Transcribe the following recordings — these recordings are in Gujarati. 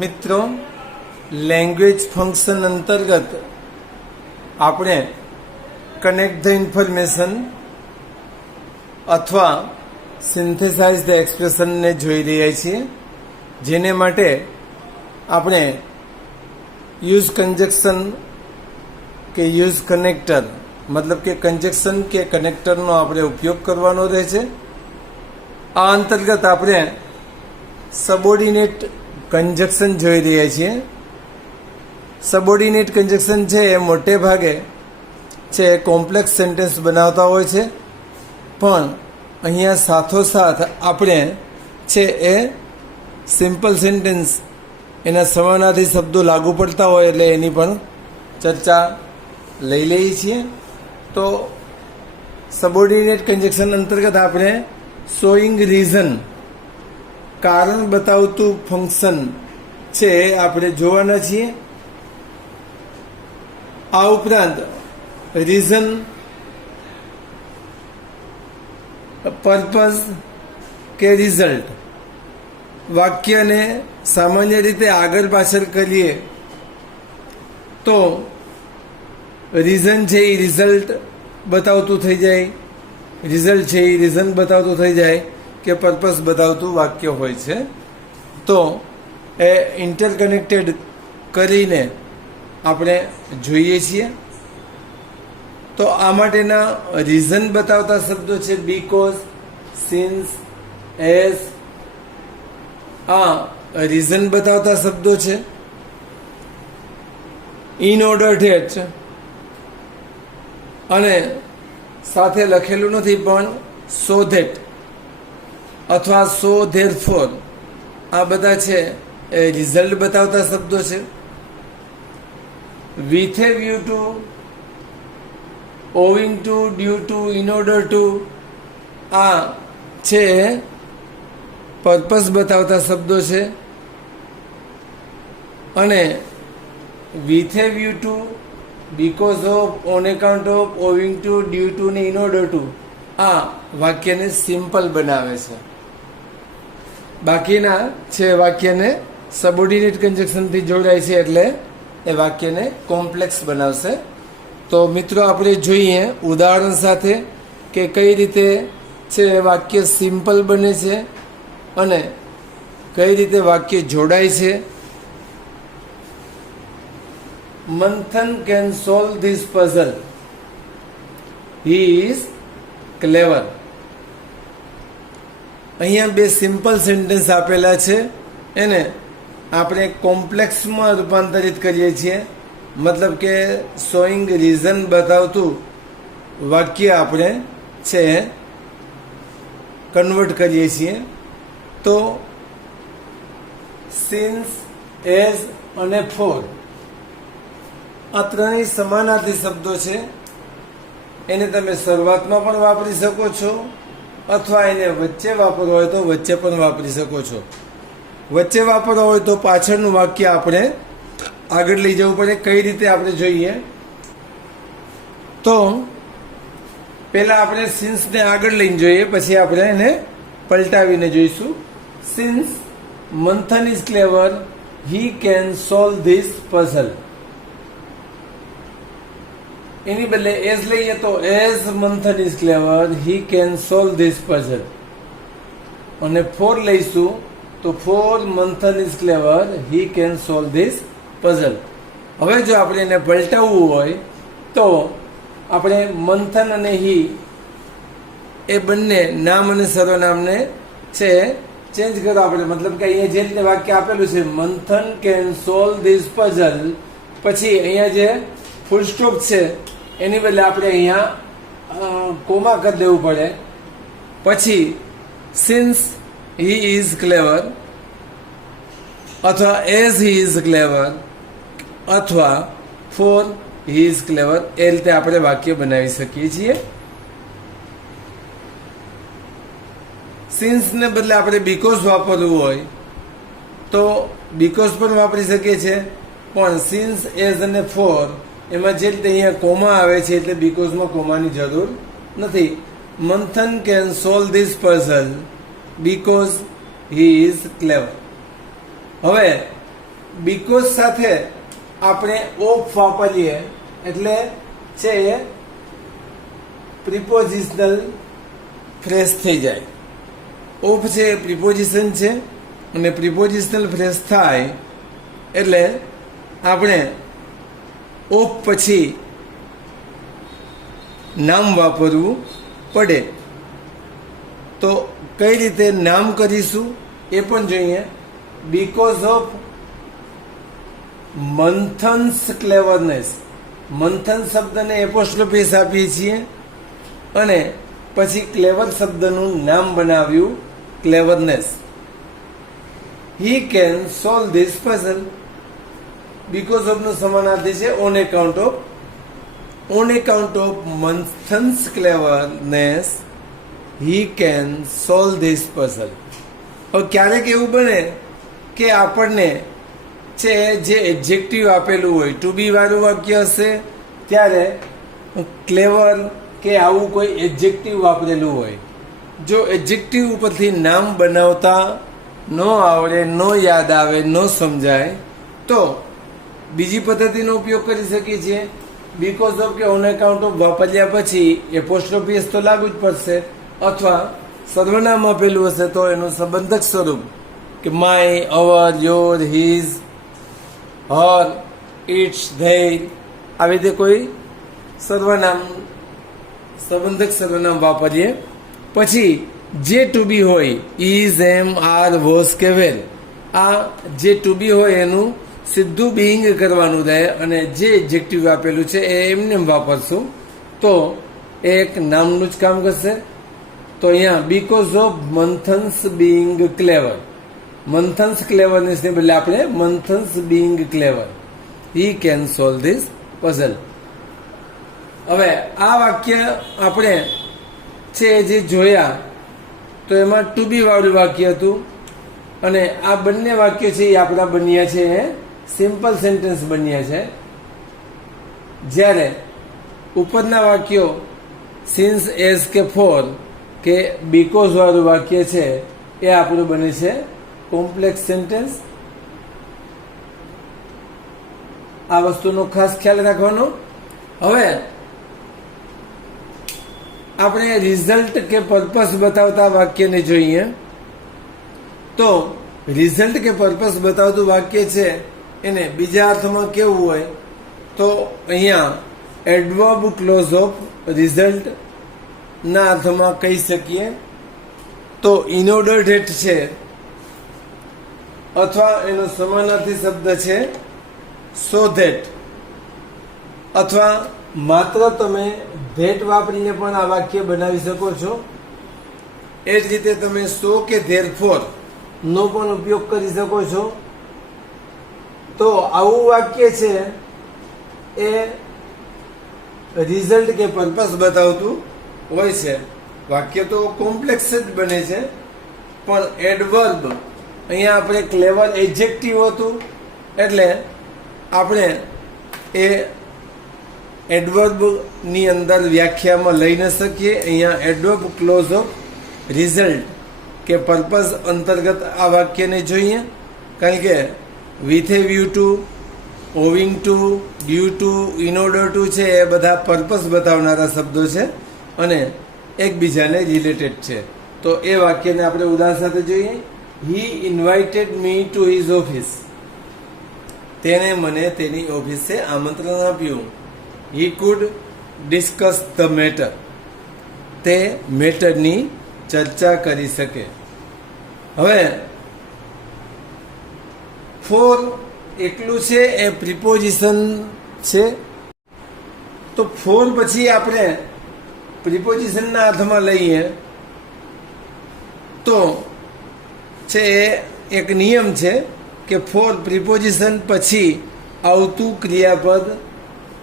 મિત્રો, લેંગ્વેજ ફંક્શન અંતર્ગત આપણે કનેક્ટ ધ ઇન્ફોર્મેશન અથવા સિન્થેસાઇઝ ધ એક્સપ્રેશનને જોઈ રહ્યા છીએ, જેને માટે આપણે યુઝ કન્જક્શન કે યુઝ કનેક્ટર મતલબ કે કન્જક્શન કે કનેક્ટરનો આપણે ઉપયોગ કરવાનો રહે છે. આ અંતર્ગત આપણે સબોર્ડિનેટ કન્જક્શન જોઈ રહ્યા છીએ. સબોર્ડિનેટ કન્જક્શન છે એ મોટે ભાગે છે કોમ્પ્લેક્સ સેન્ટેન્સ બનાવતા હોય છે, પણ અહીંયા સાથોસાથ આપણે છે એ સિમ્પલ સેન્ટેન્સ એના સમાનાર્થી શબ્દો લાગુ પડતા હોય એટલે એની પણ ચર્ચા લઈ લઈએ છીએ. તો સબોર્ડિનેટ કન્જક્શન અંતર્ગત આપણે શોઈંગ રીઝન કારણ બતાવતું ફંક્શન છે આપણે જોવાના છીએ. આ ઉપરાંત રીઝન, પર્પઝ કે રિઝલ્ટ વાક્યને સામાન્ય રીતે આગળ પાછળ કરીએ તો રીઝન છે એ રિઝલ્ટ બતાવતું થઈ જાય, રિઝલ્ટ છે એ રીઝન બતાવતું થઈ જાય કે પર્પસ બતાવતું વાક્ય હોય છે. તો એ ઇન્ટરકનેક્ટેડ કરીને આપણે જોઈએ છીએ. તો આ માટેના રીઝન બતાવતા શબ્દો છે બીકોઝ, સિન્સ, એઝ. આ રીઝન બતાવતા શબ્દો છે. ઇન ઓર્ડર ધેટ અને સાથે લખેલું નથી પણ સો ધેટ અથવા સો ધેરફોર આ બધા છે એ રિઝલ્ટ બતાવતા શબ્દો છે. With a view to, owing to, due to, in order to આ છે પર્પસ બતાવતા શબ્દો છે. અને with a view to, because of, on account of, owing to, due to ને ઇન ઓર્ડર ટુ આ વાક્યને સિમ્પલ બનાવે છે. બાકીના છે વાક્યને સબોર્ડિનેટ કન્જક્શનથી જોડાય છે એટલે એ વાક્યને કોમ્પ્લેક્સ બનાવશે. તો મિત્રો આપણે જોઈએ ઉદાહરણ સાથે કે કઈ રીતે છે વાક્ય સિમ્પલ બને છે અને કઈ રીતે વાક્ય જોડાય છે. મંથન can solve this puzzle, he is clever. અહીંયા બે સિમ્પલ સેન્ટેન્સ આપેલા છે, એને આપણે કોમ્પ્લેક્સમાં રૂપાંતરિત કરીએ છીએ. મતલબ કે શોઈંગ રીઝન બતાવતું વાક્ય આપણે છે કન્વર્ટ કરીએ છીએ. તો સિન્સ, એઝ અને ફોર આ ત્રણેય સમાનાર્થી શબ્દો છે. એને તમે શરૂઆતમાં પણ વાપરી શકો છો અથવા એને વચ્ચે વાપરવો હોય તો વચ્ચે પણ વાપરી શકો છો. વચ્ચે વાપરવો હોય તો પાછળનું વાક્ય આપણે આગળ લઈ જવું પડે. કઈ રીતે આપણે જોઈએ તો પહેલા આપણે સિન્સને આગળ લઈને જોઈએ, પછી આપણે એને પલટાવીને જોઈશું. Since Manthan is clever, he can solve this puzzle. એની બદલે એઝ લઈએ તો as Manthan is clever, he can solve this puzzle. અને ફોર લઈશું તો for Manthan is clever, he can solve this puzzle. હવે જો આપણે એને પલટાવવું હોય તો આપણે મંથન અને હી એ બંને નામ અને સર્વનામને છે ચેન્જ કરો આપણે. મતલબ કે અહીંયા જે રીતે વાક્ય આપેલું છે મંથન કેન સોલ્વ ધીસ પઝલ, પછી અહીંયા જે ફૂલ સ્ટોપ છે એની બદલે આપણે અહીંયા કોમા કરી દેવું પડે. પછી સિન્સ હી ઇઝ ક્લેવર અથવા એઝ હી ઇઝ ક્લેવર અથવા ફોર હી ઇઝ ક્લેવર એ રીતે આપણે વાક્ય બનાવી શકીએ છીએ. સિન્સને બદલે આપણે બીકોઝ વાપરવું હોય તો બીકોઝ પણ વાપરી શકીએ છીએ, પણ સિન્સ, એઝ અને ફોર એમાં જે રીતે અહીંયા કોમા આવે છે એટલે બીકોઝમાં કોમાની જરૂર નથી. મંથન can solve this puzzle because he is clever. હવે બીકોઝ સાથે આપણે ઓફ વાપરીએ એટલે છે એ પ્રિપોઝિશનલ ફ્રેઝ થઈ જાય. ઓફ છે એ પ્રિપોઝિશન છે અને પ્રિપોઝિશનલ ફ્રેઝ થાય એટલે આપણે ઓફ પછી નામ વાપરવું પડે. તો કઈ રીતે નામ કરીશું એ પણ જોઈએ. બીકોઝ ઓફ મંથન્સ ક્લેવરનેસ, મંથન શબ્દને એપોસ્ટ્રોફીસ આપીએ છીએ અને પછી ક્લેવર શબ્દનું નામ બનાવ્યું cleverness. He can solve this puzzle. Because ઓફનું સમાનાર્થી છે on account of. On account of Manthan's cleverness he can solve this puzzle. હવે ક્યારેક એવું બને કે આપણને છે જે એડજેક્ટિવ આપેલું હોય, ટુ બી વાળું વાક્ય હશે ત્યારે ક્લેવર કે આવું કોઈ એડજેક્ટિવ વાપરેલું હોય. જો એડજેક્ટિવ ઉપરથી નામ બનાવતા ન આવડે, ન યાદ આવે, ન સમજાય તો બીજી પદ્ધતિનો ઉપયોગ કરી શકીએ છીએ. બીકોઝ ઓફ કે ઓન એકાઉન્ટ ઓફ વાપર્યા પછી એપોસ્ટ્રોફીસ તો લાગુ જ પડશે, અથવા સર્વનામ આપેલું હશે તો એનું સંબંધક સ્વરૂપ કે my, our, your, his, her, its, their, આવી રીતે કોઈ સર્વનામ, સંબંધક સર્વનામ વાપરીએ. પછી જે ટુ બી હોય, ઇઝ, એમ, આર, વોઝ કે વેર, આ જે ટુ બી હોય એનું સીધું બિંગ કરવાનું રહે અને જે એડજેક્ટિવ આપેલું છે એ એમને વાપરશું તો એ એક નામનું જ કામ કરશે. તો અહીંયા because of Manthan's being clever, Manthan's ક્લેવરનેસને બદલે આપણે Manthan's being clever, he can solve this puzzle. હવે આ વાક્ય આપણે છે જે જોયા તો એમાં ટુ બી વાળું વાક્ય હતું અને આ બંને વાક્યો છે એ આપણા બન્યા છે સિમ્પલ સેન્ટેન્સ બન્યા છે. જ્યારે ઉપરના વાક્યો સિન્સ, એઝ કે ફોર કે બીકોઝ વાળું વાક્ય છે એ આપણું બને છે કોમ્પ્લેક્સ સેન્ટેન્સ. આ વસ્તુનો ખાસ ખ્યાલ રાખવાનો. હવે આપણે રિઝલ્ટ કે પર્પસ બતાવતા વાક્યને જોઈએ તો રિઝલ્ટ કે પર્પસ બતાવતું વાક્ય છે એને બીજા અર્થમાં કેવું હોય તો અહીંયા એડવર્બ ક્લોઝ ઓફ રિઝલ્ટ ના અર્થમાં કહી શકીએ તો ઇન ઓર્ડર ધેટ છે અથવા એનો સમાનાર્થી શબ્દ છે સો ધેટ, અથવા માત્ર તમે ધેટ વાપરીને પણ આ વાક્ય બનાવી શકો છો. એ જ રીતે તમે સો કે ધેરફોર નો પણ ઉપયોગ કરી શકો છો. તો આવું વાક્ય છે એ રિઝલ્ટ કે પર્પસ બતાવતું હોય છે. વાક્ય તો કોમ્પ્લેક્સ જ બને છે પણ એડવર્બ અહીંયા આપણે ક્લેવર એડજેક્ટિવ હતું એટલે આપણે એ એડવર્બ ની અંદર વ્યાખ્યામાં લઈ ન શકીએ. અહીંયા એડવર્બ ક્લોઝ ઓફ રિઝલ્ટ કે પર્પઝ અંતર્ગત આ વાક્યને જોઈએ, કારણ કે with a view to, owing to, due to, in order to છે એ બધા પર્પઝ બતાવનારા શબ્દો છે અને એકબીજાને રિલેટેડ છે. તો એ વાક્યને આપણે ઉદાહરણ સાથે જોઈએ. He invited me to his office. તેણે મને તેની ઓફિસે આમંત્રણ આપ્યું. He could discuss the matter. તે મેટરની ચર્ચા કરી શકે. હવે ફોર એકલું છે એ પ્રિપોઝિશન છે તો ફોર પછી આપણે પ્રિપોઝિશનના અર્થમાં લઈએ તો છે એ એક નિયમ છે કે ફોર પ્રિપોઝિશન પછી આવતું ક્રિયાપદ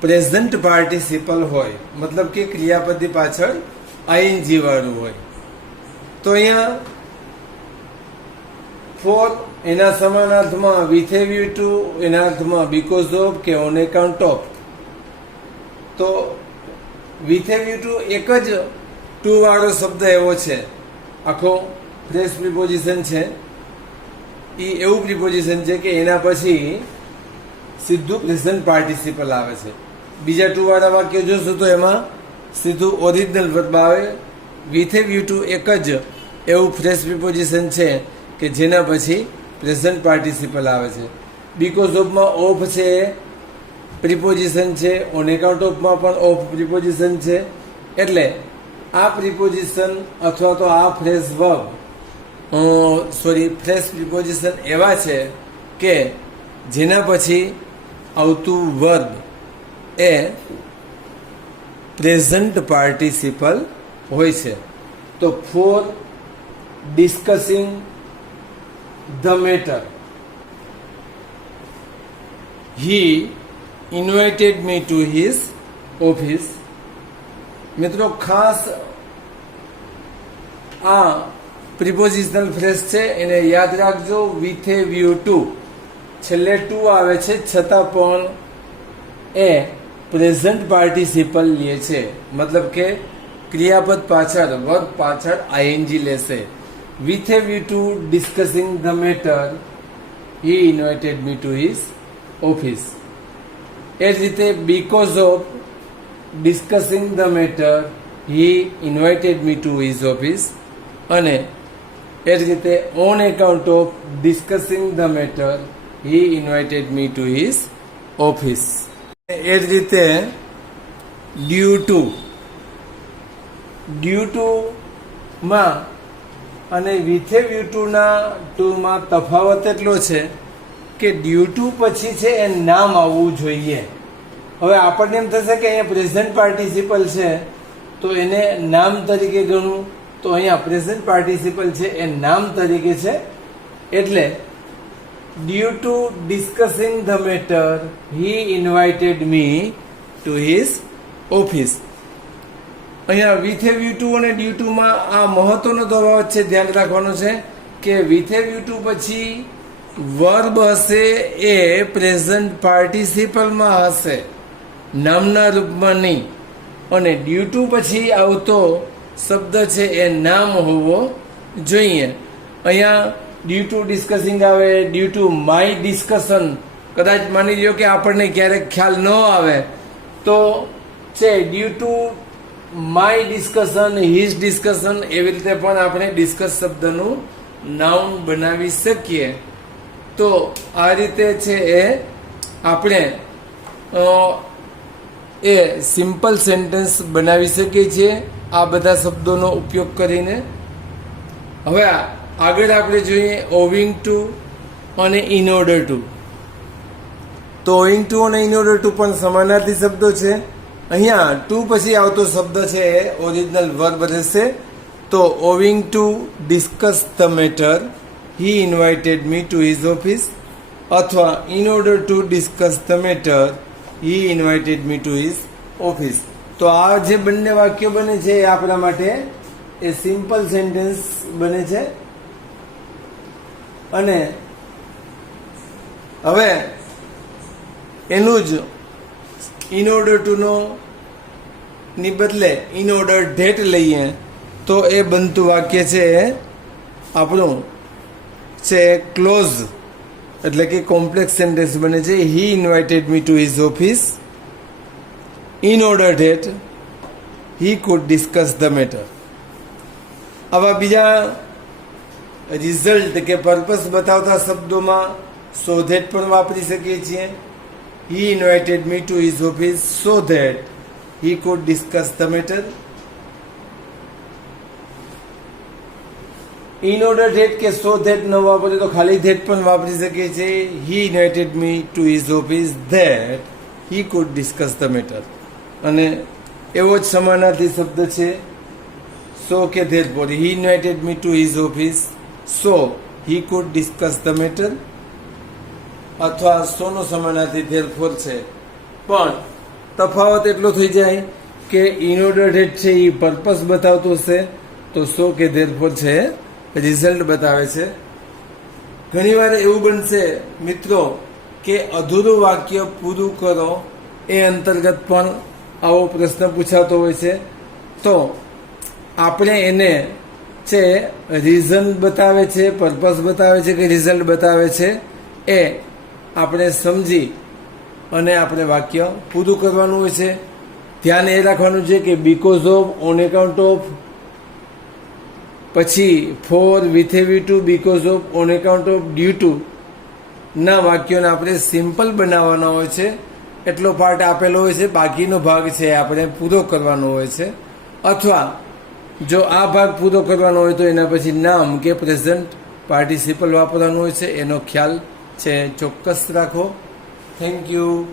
પ્રેઝન્ટ પાર્ટિસિપલ હોય, મતલબ કે ક્રિયાપદની પાછળ આઈએનજી વાળું હોય. તો અહીંયા ફોર એના સમાનાર્થમાં વિથ એ વ્યૂ ટુ, એના અર્થમાં બીકોઝ ઓફ કે ઓન એકાઉન્ટ ઓફ. તો વિથ એ વ્યૂ ટુ એક જ ટુ વાળો શબ્દ એવો છે, આખો ફ્રેશ પ્રિપોઝિશન છે. એ એવું પ્રિપોઝિશન છે કે એના પછી સીધું પ્રેઝન્ટ પાર્ટિસિપલ આવે છે. બીજા ટુ વાળા વાક્ય જોશો તો એમાં સીધું ઓરિજિનલ વર્બ આવે. વિથ એ વ્યૂ ટુ એક જ એવું ફ્રેશ પ્રિપોઝિશન છે કે જેના પછી પ્રેઝન્ટ પાર્ટિસિપલ આવે છે. બીકોઝ ઓફમાં ઓફ છે પ્રિપોઝિશન છે, ઓન એકાઉન્ટ ઓફમાં પણ ઓફ પ્રિપોઝિશન છે. એટલે આ પ્રિપોઝિશન અથવા તો આ ફ્રેશ વર્બ ફ્રેશ પ્રિપોઝિશન એવા છે કે જેના પછી આવતું વર્બ એ પ્રેઝન્ટ પાર્ટિસિપલ હોય છે. તો for discussing the matter, he invited me to his office. મિત્રો ખાસ આ પ્રિપોઝિશનલ ફ્રેઝ છે એને યાદ રાખજો. વિથ એ વ્યૂ ટુ, છેલ્લે ટુ આવે છે છતાં પણ એ પ્રેઝન્ટ પાર્ટિસિપલ લે છે. મતલબ કે ક્રિયાપદ પાછળ વર્બ પાછળ આઈએનજી લેશે. With a view to discussing the matter, he invited me to his office. એ જ રીતે because of discussing the matter, he invited me to his office. અને એ જ રીતે on account of discussing the matter, he invited me to his office. એ જ રીતે ડ્યુ ટુ, ડ્યુ ટુમાં અને વિથ એ વ્યૂ ટુના ટુમાં તફાવત એટલો છે કે ડ્યુ ટુ પછી છે એ નામ આવવું જોઈએ. હવે આપણને એમ થશે કે અહીંયા પ્રેઝન્ટ પાર્ટિસિપલ છે તો એને નામ તરીકે ગણવું, તો અહીંયા પ્રેઝન્ટ પાર્ટિસિપલ છે એ નામ તરીકે છે. એટલે due to discussing the matter, he invited me to his office. અહીંયા વિથ એ વ્યૂ ટુ અને ડ્યુ ટુમાં આ મહત્વનો તફાવત છે, ધ્યાન રાખવાનો છે કે વિથ એ વ્યૂ ટુ પછી વર્બ હશે એ પ્રેઝન્ટ પાર્ટિસિપલમાં હશે, નામના રૂપમાં નહીં. અને ડ્યુ ટુ પછી આવતો શબ્દ છે એ નામ હોવો જોઈએ. અહીંયા ડ્યુ ટુ ડિસ્કસિંગ આવે, ડ્યુ ટુ માય ડિસ્કશન. કદાચ માની લ્યો કે આપણને ક્યારેક ખ્યાલ ન આવે તો છે due to my discussion, his discussion, એવી રીતે પણ આપણે ડિસ્કસ શબ્દનું નાઉન બનાવી શકીએ. તો આ રીતે છે એ આપણે એ સિમ્પલ સેન્ટેન્સ બનાવી શકીએ છીએ આ બધા શબ્દોનો ઉપયોગ કરીને. હવે આગળ આપણે જોઈએ ઓવિંગ ટુ અને ઇન ઓર્ડર ટુ. તો ઓવિંગ ટુ અને ઇન ઓર્ડર ટુ પણ સમાનાર્થી શબ્દો છે. અહીંયા ટુ પછી આવતો શબ્દ છે એ ઓરિજિનલ વર્બ રહેશે. તો owing to discuss the matter, he invited me to his office. અથવા in order to discuss the matter, he invited me to his office. તો આ જે બંને વાક્યો બને છે એ આપણા માટે એ સિમ્પલ સેન્ટેન્સ બને છે. અને હવે એનું જ ઇન ઓર્ડર ટુનો ની બદલે ઇન ઓર્ડર ધેટ લઈએ તો એ બનતું વાક્ય છે આપણું છે ક્લોઝ, એટલે કે કોમ્પ્લેક્સ સેન્ટેન્સ બને છે. He invited me to his office in order that he could discuss the matter. આવા બીજા રિઝલ્ટ કે પર્પસ બતાવતા શબ્દોમાં સો ધેટ પણ વાપરી શકીએ છીએ. He invited me to his office so that he could discuss the matter. In order that કે સો ધેટ ન વાપરે તો ખાલી ધેટ પણ વાપરી શકીએ છીએ. He invited me to his office that he could discuss the matter. અને એવો જ સમાનાર્થી શબ્દ છે સો કે that for. He invited me to his office so he could discuss the matter. અથવા સોનો સમાનાર્થી ધેર ફોર છે. પણ તફાવત એટલો થઈ જાય કે ઇન ઓર્ડર ધેટ છે એ પર્પસ બતાવતો હશે, તો સો કે ધેર ફોર છે રિઝલ્ટ બતાવે છે. ઘણીવાર એવું બનશે મિત્રો કે અધૂરું વાક્ય પૂરું કરો એ અંતર્ગત પણ આવો પ્રશ્ન પૂછાતો હોય છે. તો આપણે એને છે રીઝન બતાવે છે, પર્પસ બતાવે છે કે રિઝલ્ટ બતાવે છે, એ આપણે સમજી અને આપણે વાક્ય પૂરું કરવાનું હોય છે. ધ્યાન એ રાખવાનું છે કે because of, on account of, પછી for, with a view to, because of, on account of, due to ના વાક્યોને આપણે સિમ્પલ બનાવવાના હોય છે. એટલો પાર્ટ આપેલો હોય છે, બાકીનો ભાગ છે આપણે પૂરો કરવાનો હોય છે. અથવા જો આ ભાગ પૂરો કરવાનો હોય તો એના પછી નામ કે પ્રેઝન્ટ પાર્ટિસિપલ વાપરવાનું હોય છે. એનો ખ્યાલ છે ચોક્કસ રાખો. Thank you.